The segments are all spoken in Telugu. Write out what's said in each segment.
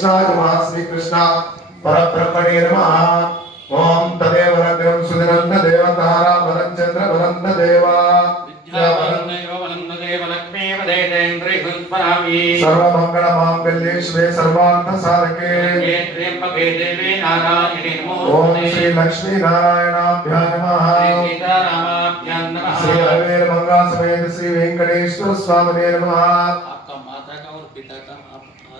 శ్రీకృష్ణ పరబ్రహ్మణే నమ ఓం తదేవ రగ్రం సుదినంద దేవతార బలం చంద్ర బలం దేవా సర్వమంగళ మాంగళ్యే శివే సర్వాంత సాధకే ఓం శ్రీ లక్ష్మీ నారాయణాభ్యా నమ శ్రీ హవేర్ మంగా సమేత శ్రీ వెంకటేశ్వర స్వామి నమ పితా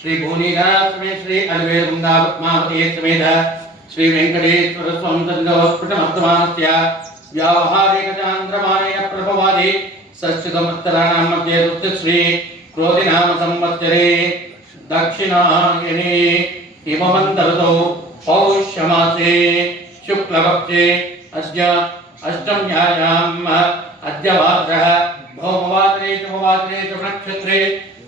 శ్రీ భూనీరాశ్రమే శ్రీ అలివేల బృందాపద్మాపతియేశ్వమేధ శ్రీ వెంకటేశ్వర స్వంతమస్తమాస్య వ్యావహారికచాంద్రమాణేన ప్రభవాది సశ్చితమత్తరాణాం మధ్య శ్రీ క్రోధినామ సంవత్సరే దక్షిణాయనే హిమమంతరతో పౌష్యమాసే శుక్లపక్షే అద్య అష్టమ్యాయాం అద్య వాద్రః భౌమవాత్రే చ నక్షత్రే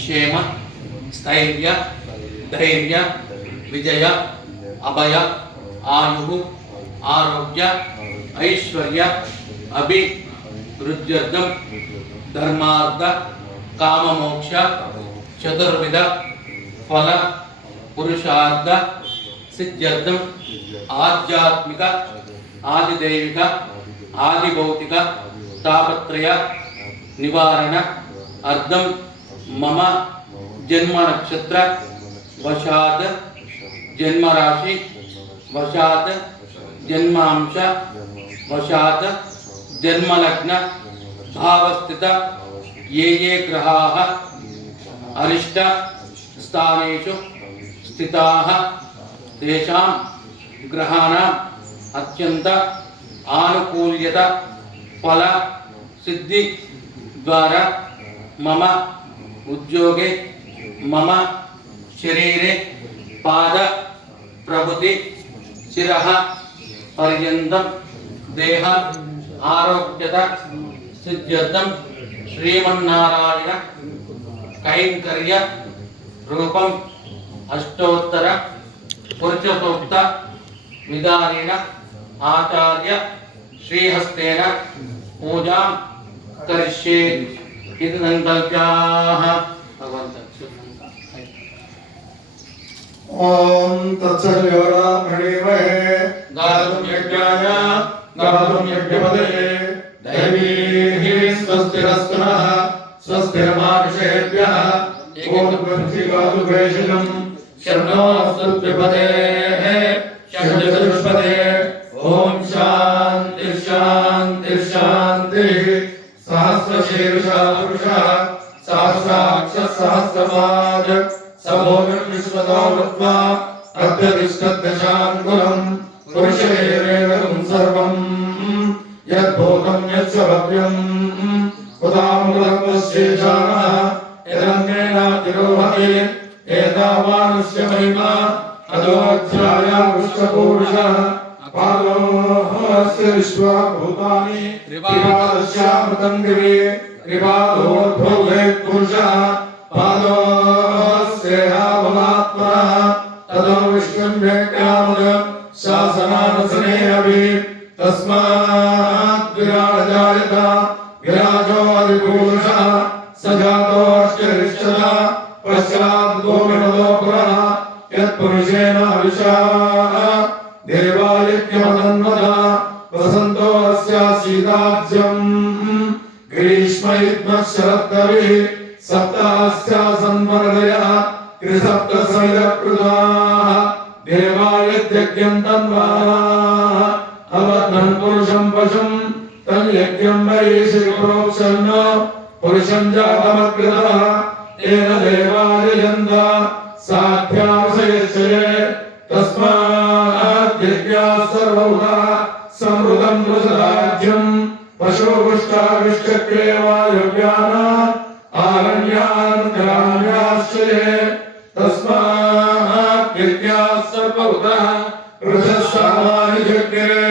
క్షేమ స్థైర్య ధైర్య విజయ అభయ ఆయు ఆరోగ్య ఐశ్వర్య అభి వృద్ధ్యర్థం ధర్మార్థ కామమోక్ష చతుర్విధ ఫల పురుషార్థ సిద్ధ్యర్థం ఆధ్యాత్మిక ఆదిదైవిక ఆదిభౌతిక తాపత్రయ నివారణ అర్థం मम जन्म नक्षत्र वशाद जन्म राशि वशात जन्मांश वशात जन्म लग्न भावस्थित ये ये ग्रहाः अरिष्ट स्थानेषु स्थिताः तेषां ग्रहाणाम् अत्यन्त आनुकूल्यत फल सिद्धि द्वारा मम उद्योगे मम शरीरे पाद प्रभुति शिरह पर्यन्तं देह आरोग्यत सिद्ध्यर्थं श्रीमन्नारायण कैङ्कर्य रूपम् अष्टोत्तर पुरुषोक्त विदारेण आचार्य श्रीहस्तेन पूजां करिष्ये किस संकल्प्याः भगवन्तः ओम तत्सर्योरा प्रणीमहे दातुं यज्ञाय दातुं यज्ञपदये दैवीः स्वस्तिरस्तु नः स्वस्तिरमाविषेभ्यः ओद्वन्सिवासुभेषजम् शरणोऽस्तु त्रिपदेः षड्चतुष्पदे ॐ शान्ति सहस्रशीर्षः पुरुषः सहस्राक्षसहस्रपाद समोगम् विश्वतो कृत्वा अद्यतिष्ठद्दशाङ्कुलम् पुरुषदेवेदम् सर्वम् यद्भूतम् यत्सभव्यम् उदामुलम्बशेषाः यदन्नेनातिरोहते एतावानस्य महिमा अदोऽध्याया विश्वपूरुषः पालोहस्य विश्वा भूतानि त्रिपादस्यामृतङ्गिरे त्रिपादोद्भव सप्ताश्चा संवरदया कृसप्तसैलकृताः देवाय यज्ञम् तन्वाः अवध्नम् पुरुषम् पशुम् तम् यज्ञम् वरीषि प्रोक्षन्नो पुरुषम् जातमकृतः येन देवालयन्त साध्याशयश्चये तस्मात् यज्ञाः सर्वौधा संवृतम् वसराज्यम् पशोपुष्टाविष्टक्रेवायुव्यानाम् अश्विने तस्मात् विद्या सर्वदा ऋषस्सामानि जग्निरे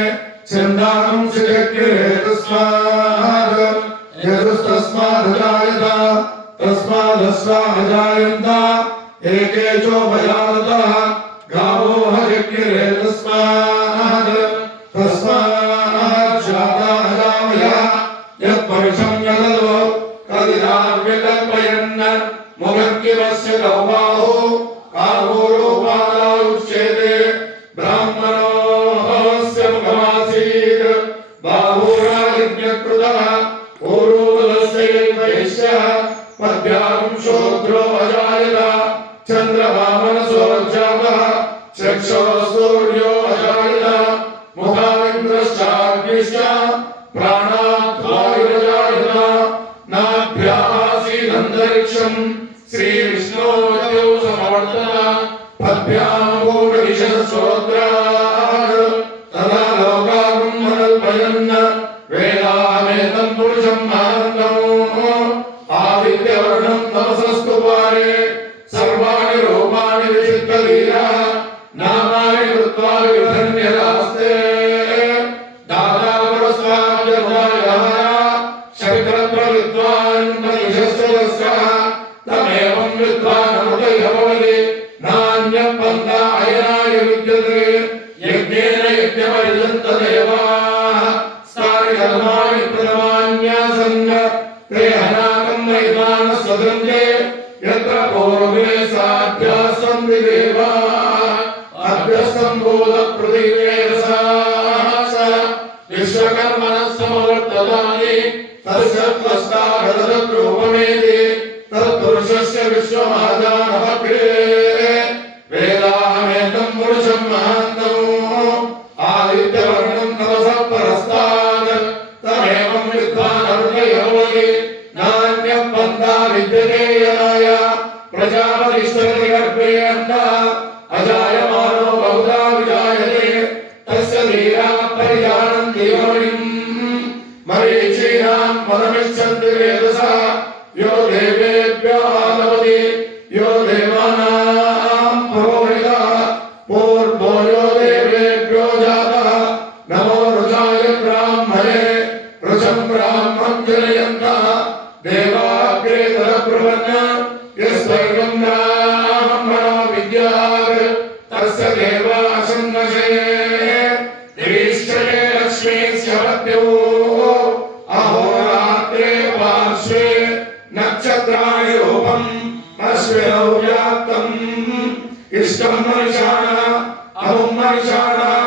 छन्दानं सुजग्निरे तस्मात् यदुस्तस्मादजायत तस्मादस्वाहजायन्त एके चोभयानतः गावो हजग्निरे तस्मात् तस्मात् जाता हजामयः यत्परिषं यदलो कदिदाव्यकल्पयन् मुमक्यमस्य गहुबाहो कागोरो बाला उच्यते ब्राह्मणोऽस्य मुखमासीत् बाहुरालिज्ञकृतः पूर्वोदस्य वैश्यः पद्यांशोऽग्रो अजायत चन्द्रवामनसोर्जामः चक्षोः सूर्यो अजायत मुखाविन्द्रश्चाग्निश्च प्राण अन्तरिक्षम् श्रीविष्णोद्यौ समवर्तना पद्भ्याम् el Devana. गौर्याप्तम् इष्टं मनुषाणा अमुं मनुषाणा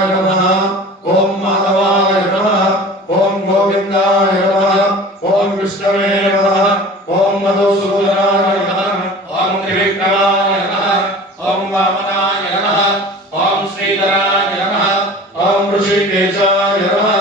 ॐ ऋषिकेशाय नमः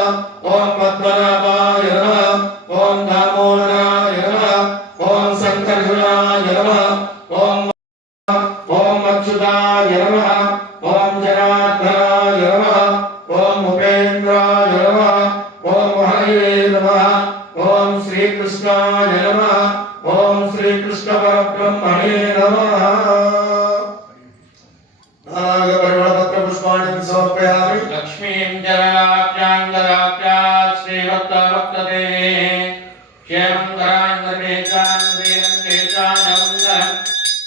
సమర్పయామి లక్ష్మీం జలరాజ్యాంగరాజ్యాత్ శ్రీవత్త వక్తతే క్షేమం కరాంగ తేజాన్ వీరం తేజాన్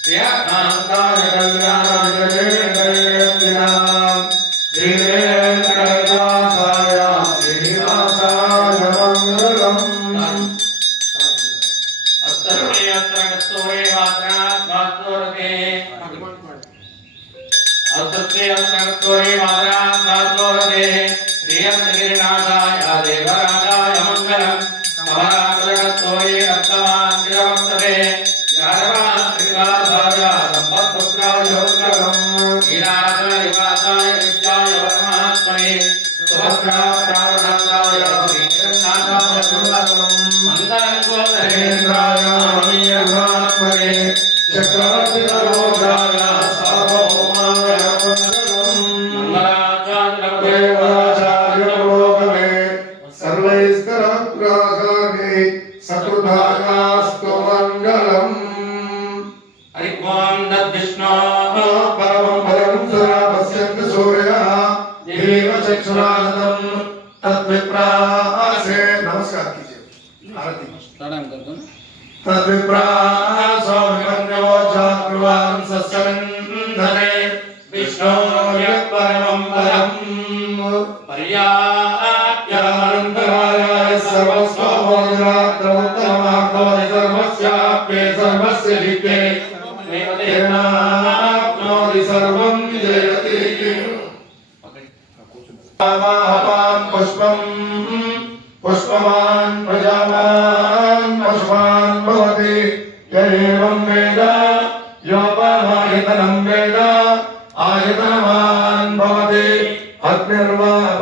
శ్రేయానందాయ కళ్యాణ 예. పర్యా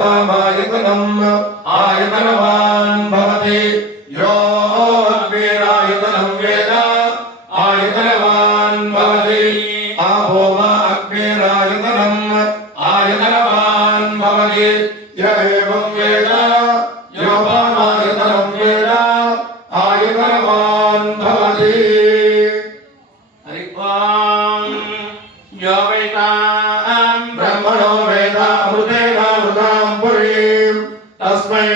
पामायतनम् आयतनवान् भवति ह्रीं तस्मै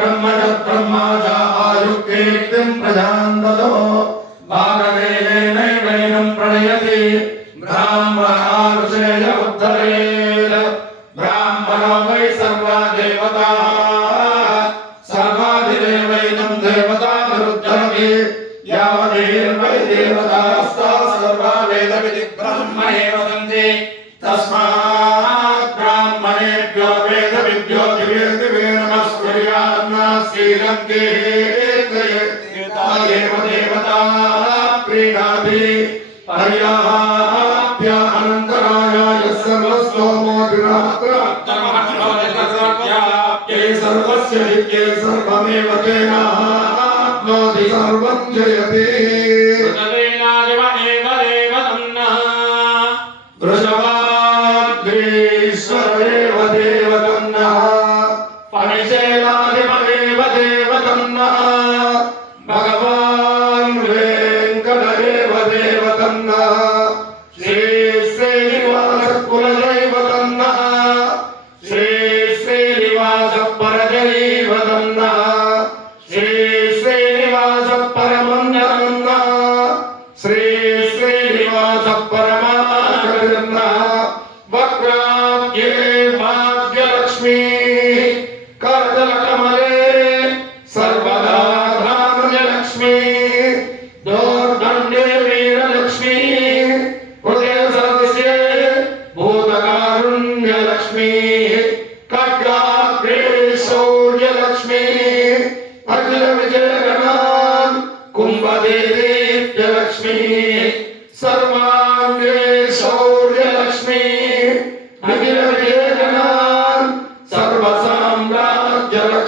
कर्मकर्मादायुक्तेक्तिं प्रजान्दतो भागवेन శ్రీలంకే ఏవ దేవత ప్రీణాది పర్యాప్యానంతరాయాయ సర్వస్వమోభిరాత్ర సర్వస్య హిత్యే సర్వమేవ తేనాప్నోతి సర్వం జయతే వృషభాద్రీశ్వరేవ దేవతన్న పరిశే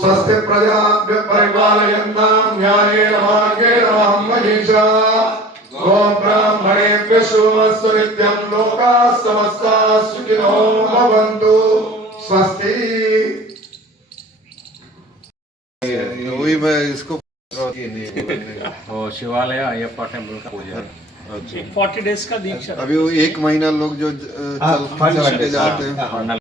स्वस्ति प्रजाभ्य परिपालयन्तां ज्ञानेन मार्गेण अहं महिषा गोब्राह्मणेभ्य शुभमस्तु नित्यं लोकाः समस्ता सुखिनो भवन्तु स्वस्ति वही मैं इसको तो शिवालय अयप्पा टेम्पल का पूजा फोर्टी डेज का दीक्षा अभी वो एक महीना लोग जो हाँ, चल, चल, चल, चल, चल, चल, चल, जाते हैं हाँ।